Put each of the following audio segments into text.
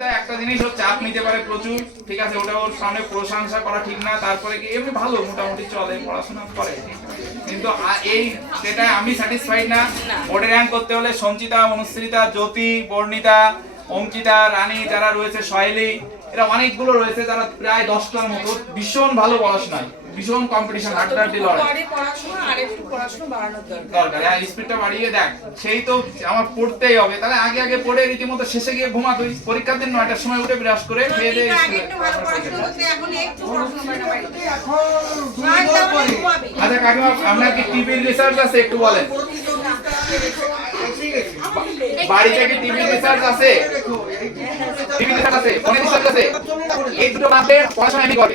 একটা জিনিস ওর চাপ নিতে পারে প্রচুর ঠিক আছে ওটা ওর সামনে প্রশংসা করা ঠিক না তারপরে কি এমনি ভালো মোটামুটি চলে পড়াশোনা করে। কিন্তু এই সেটা আমি স্যাটিসফাইড না। বোর্ডে র্যাঙ্ক করতে হলে সঞ্চিতা অনুশ্রিতা জ্যোতি বর্ণিতা অঙ্কিতা রানী যারা রয়েছে শৈলী এরা অনেকগুলো রয়েছে যারা প্রায় দশটার মতো ভীষণ ভালো পড়াশোনায়। ভীষণ কম্পিটিশন হাড্ডাহাড্ডি লড়াই পরে পড়াশোনা আর একটু পড়াশোনা বাড়ানোর দরকার। দরকার হ্যাঁ স্পিডটা বাড়িয়ে দেখ। সেই তো আমার পড়তেই হবে। তাহলে আগে আগে পড়ে রীতিমতো শেষে গিয়ে ঘুমা তুই পরীক্ষার দিন নয়টার সময় উঠে ব্রাশ করে খেয়ে দিয়ে আগে একটু ভালো পড়াশোনা করতে এখন একটু পড়াশোনা বাড়াবাড়ি এখন আর দুর্বল তাহলে করে। ঘুমাবি। আচ্ছা কাকিমা আপনার কি টিভির রিসার্চ আছে একটু বলেন? বাড়িতে কি টিভি রিসার্চ আছে? টিভি রিসার্চ আছে? ফোনে রিসার্চ আছে? এই দুটো মাসে পড়াশোনা এমনি করে।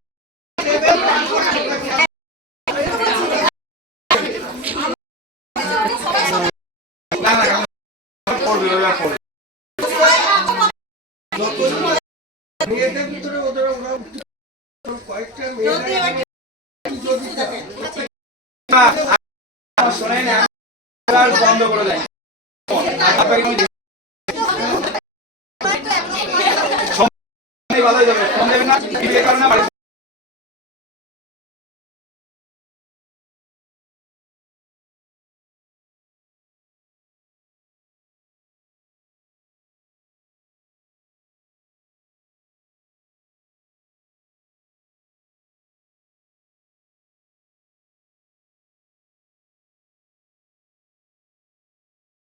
ঝামেলা করে মেয়েদের ভিতরে ওদের ওরা আচ্ছা। কয়েকটা মেয়েরা বন্ধ করে দেয় সন্ধ্যে বাধা যাবে। সন্ধ্যে না বিয়ে কারণে